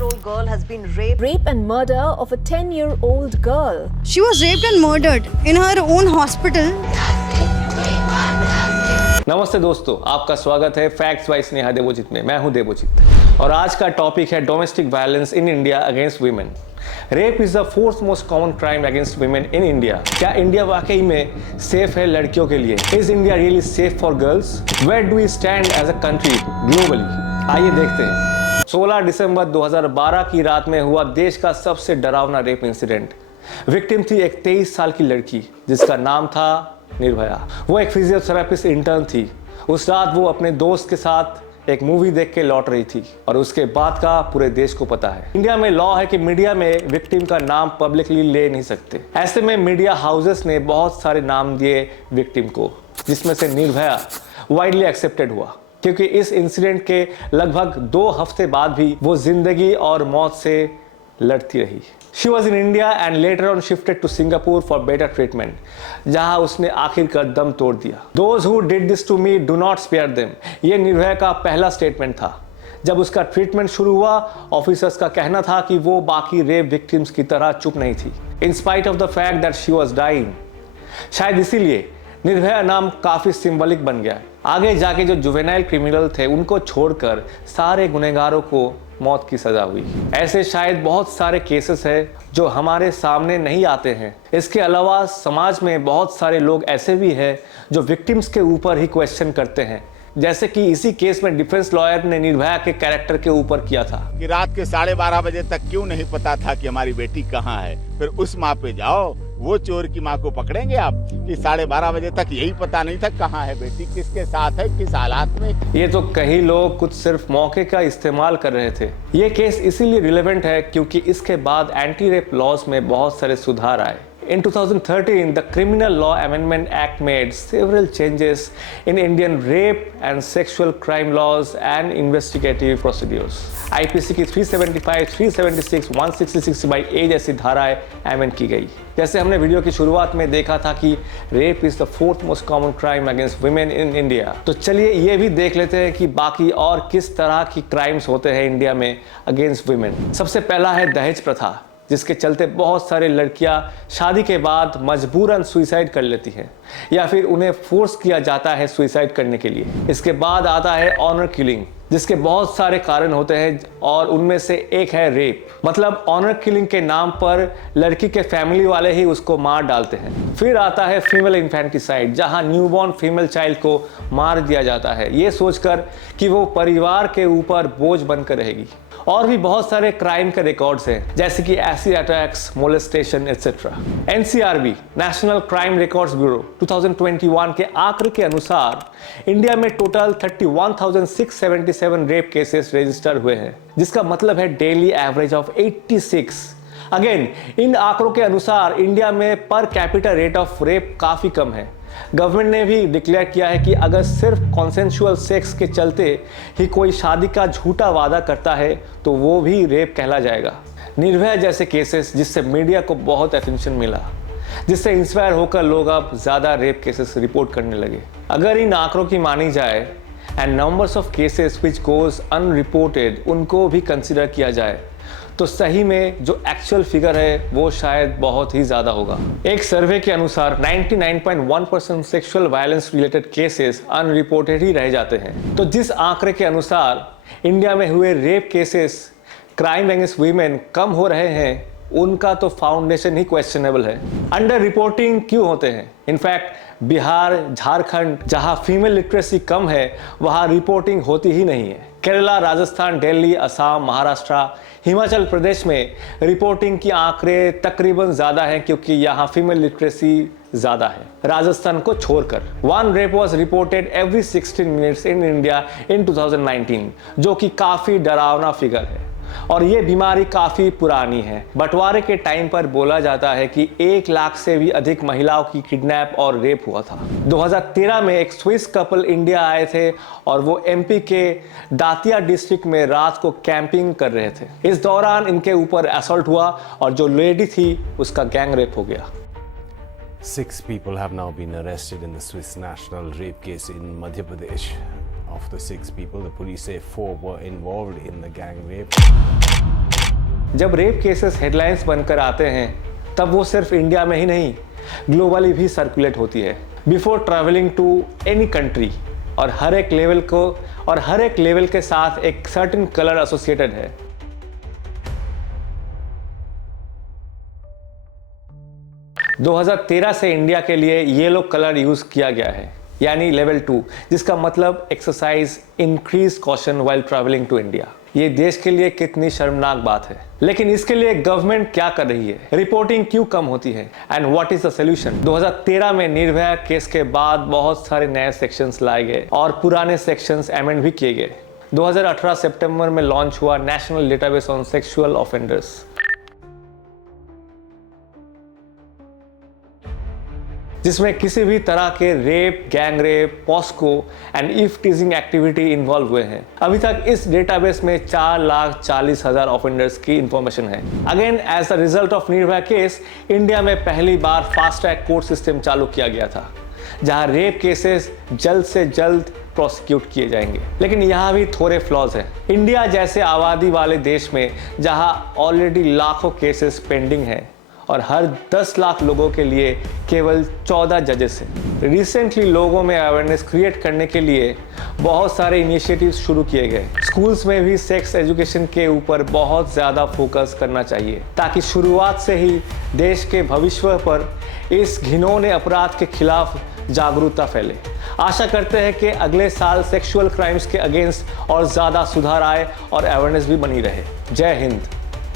10-year-old girl has been raped. Rape and murder of a 10-year-old girl. She was raped and murdered in her own hospital. नमस्ते दोस्तों, आपका स्वागत है facts bye Sneha देवोजित में। मैं हूं देवोजित और आज का टॉपिक है domestic violence in India against women. Rape is the fourth most common crime against women in India. क्या इंडिया वाकई में सेफ है लड़कियों के लिए? Is India really safe for girls? Where do we stand as a country globally? आइए देखते हैं। 16 दिसंबर 2012 की रात में हुआ देश का सबसे डरावना रेप इंसिडेंट। विक्टिम थी एक 23 साल की लड़की जिसका नाम था निर्भया। वो एक फिजियोथेरेपिस्ट इंटर्न थी। उस रात वो अपने दोस्त के साथ एक मूवी देख के लौट रही थी और उसके बाद का पूरे देश को पता है। इंडिया में लॉ है कि मीडिया में विक्टिम का नाम पब्लिकली ले नहीं सकते। ऐसे में मीडिया हाउसेस ने बहुत सारे नाम दिए विक्टिम को, जिसमें से निर्भया वाइडली एक्सेप्टेड हुआ क्योंकि इस इंसिडेंट के लगभग 2 हफ्ते बाद भी वो जिंदगी और मौत से लड़ती रही। She was in India and later on shifted to Singapore for better treatment, जहां उसने आखिरकार दम तोड़ दिया। Those who did this to me do not spare them। ये निर्भया का पहला स्टेटमेंट था। जब उसका ट्रीटमेंट शुरू हुआ, ऑफिसर्स का कहना था कि वो बाकी रेप विक्टिम्स की तरह चुप नहीं थी, in spite of the fact that she was dying। शायद इसीलिए निर्भया नाम काफी सिंबलिक बन गया। आगे जाके जो जुवेनाइल क्रिमिनल थे उनको छोड़कर सारे गुनहगारों को मौत की सजा हुई। ऐसे शायद बहुत सारे केसेस हैं जो हमारे सामने नहीं आते हैं। इसके अलावा समाज में बहुत सारे लोग ऐसे भी हैं जो विक्टिम्स के ऊपर ही क्वेश्चन करते हैं, जैसे कि इसी केस में डिफेंस लॉयर ने निर्भया के कैरेक्टर के ऊपर किया था कि रात के 12:30 बजे तक क्यों नहीं पता था कि हमारी बेटी कहाँ है। फिर उस माँ पे जाओ, वो चोर की माँ को पकड़ेंगे आप कि 12:30 बजे तक यही पता नहीं था कहाँ है बेटी, किसके साथ है, किस हालात में। ये तो कई लोग कुछ सिर्फ मौके का इस्तेमाल कर रहे थे। ये केस इसीलिए रिलेवेंट है क्योंकि इसके बाद एंटी रेप लॉज में बहुत सारे सुधार आए। In 2013, the Criminal Law Amendment Act made several changes in Indian rape and sexual crime laws and investigative procedures. IPC की 375, 376, 166/A जैसी धाराएं अमेंड की गई। जैसे हमने वीडियो की शुरुआत में देखा था कि rape is the 4th most common crime against women in India. तो चलिए ये भी देख लेते हैं कि बाकी और किस तरह की क्राइम्स होते हैं इंडिया में अगेंस्ट वुमेन। सबसे पहला है दहेज प्रथा, जिसके चलते बहुत सारे लड़कियां शादी के बाद मजबूरन सुसाइड कर लेती हैं या फिर उन्हें फोर्स किया जाता है सुसाइड करने के लिए। इसके बाद आता है ऑनर किलिंग, जिसके बहुत सारे कारण होते हैं और उनमें से एक है रेप। मतलब ऑनर किलिंग के नाम पर लड़की के फैमिली वाले ही उसको मार डालते हैं। फिर आता है फीमेल इन्फेंटिसाइड, जहां न्यूबॉर्न फीमेल चाइल्ड को मार दिया जाता है ये सोचकर कि वो परिवार के ऊपर बोझ बनकर रहेगी। और भी बहुत सारे क्राइम के रिकॉर्ड्स हैं, जैसे कि acid attacks, molestation etcetera. NCRB national crime records bureau 2021 के आंकड़े के अनुसार इंडिया में टोटल 31,677 रेप केसेस रजिस्टर हुए हैं, जिसका मतलब है daily average of 86। Again in आंकड़ों के अनुसार इंडिया में per capita rate of rape काफी कम है। गवर्नमेंट ने भी डिक्लेयर किया है कि अगर सिर्फ कॉन्सेंशुअल सेक्स के चलते ही कोई शादी का झूठा वादा करता है तो वो भी रेप कहला जाएगा। निर्भया जैसे केसेस जिससे मीडिया को बहुत अटेंशन मिला, जिससे इंस्पायर होकर लोग अब ज़्यादा रेप केसेस रिपोर्ट करने लगे। अगर इन आंकड़ों की मानी जाए and numbers of cases which goes unreported उनको भी कंसिडर किया जाए तो सही में जो एक्चुअल फिगर है वो शायद बहुत ही ज्यादा होगा। एक सर्वे के अनुसार 99.1% sexual violence related cases unreported ही रह जाते हैं। तो जिस आंकड़े के अनुसार इंडिया में हुए rape cases crime against women कम हो रहे हैं, उनका तो फाउंडेशन ही क्वेश्चनेबल है। अंडर रिपोर्टिंग क्यों होते हैं? इनफैक्ट बिहार, झारखंड जहां फीमेल लिटरेसी कम है वहां रिपोर्टिंग होती ही नहीं है। केरला, राजस्थान, दिल्ली, असम, महाराष्ट्र, हिमाचल प्रदेश में रिपोर्टिंग की आंकड़े तकरीबन ज्यादा हैं क्योंकि यहाँ फीमेल लिटरेसी ज्यादा है। राजस्थान को छोड़कर 1 rape was reported every 16 minutes in India in 2019, जो कि काफी डरावना फिगर है। और ये बीमारी काफी पुरानी है। बंटवारे के टाइम पर बोला जाता है कि 1 लाख से भी अधिक महिलाओं की किडनैप और रेप हुआ था। 2013 में एक स्विस कपल इंडिया आए थे और वो एमपी के दातिया डिस्ट्रिक्ट में रात को कैंपिंग कर रहे थे। इस दौरान इनके ऊपर असॉल्ट हुआ और जो लेडी थी उसका गैंग रेप हो गया। 6 people have now been arrested in the Swiss national rape case in Madhya Pradesh. Of the 6 people, the police say 4 were involved in the gang rape. जब रेप केसेस हेडलाइंस बनकर आते हैं तब वो सिर्फ India में ही नहीं ग्लोबली भी सर्कुलेट होती है before travelling to any country, और हर एक लेवल के साथ एक सर्टेन कलर एसोसिएटेड है। – 2013 से इंडिया के लिए येलो कलर यूज किया गया है, यानी लेवल 2, जिसका मतलब exercise increase caution while travelling to India. ये देश के लिए कितनी शर्मनाक बात है, लेकिन इसके लिए गवर्नमेंट क्या कर रही है? रिपोर्टिंग क्यों कम होती है and what is the solution? 2013 में निर्भया केस के बाद बहुत सारे नए सेक्शंस लाए गए और पुराने सेक्शंस अमेंड भी किए गए। 2018 सितंबर में लॉन्च हुआ national database on sexual offenders, जिसमें किसी भी तरह के rape, gang rape, POCSO and eve teasing activity involve हुए हैं। अभी तक इस डेटाबेस में 4,40,000 ऑफेंडर्स की इंफॉर्मेशन है। Again as a result of Nirbhaya case, India में पहली बार फास्ट ट्रैक कोर्ट सिस्टम चालू किया गया था, जहां रेप केसेस जल्द से जल्द प्रोसिक्यूट किए जाएंगे। लेकिन यहाँ भी थोड़े फ्लॉज हैं। इंडिया जैसे आबादी वाले देश में जहाँ ऑलरेडी लाखों केसेस पेंडिंग हैं और हर 10 लाख लोगों के लिए केवल 14 जजेस हैं। रिसेंटली लोगों में अवेयरनेस क्रिएट करने के लिए बहुत सारे इनिशिएटिव्स शुरू किए गए। स्कूल्स में भी सेक्स एजुकेशन के ऊपर बहुत ज़्यादा फोकस करना चाहिए, ताकि शुरुआत से ही देश के भविष्य पर इस घिनौने अपराध के खिलाफ जागरूकता फैले। आशा करते हैं कि अगले साल सेक्सुअल क्राइम्स के अगेंस्ट और ज़्यादा सुधार आए और अवेयरनेस भी बनी रहे। जय हिंद।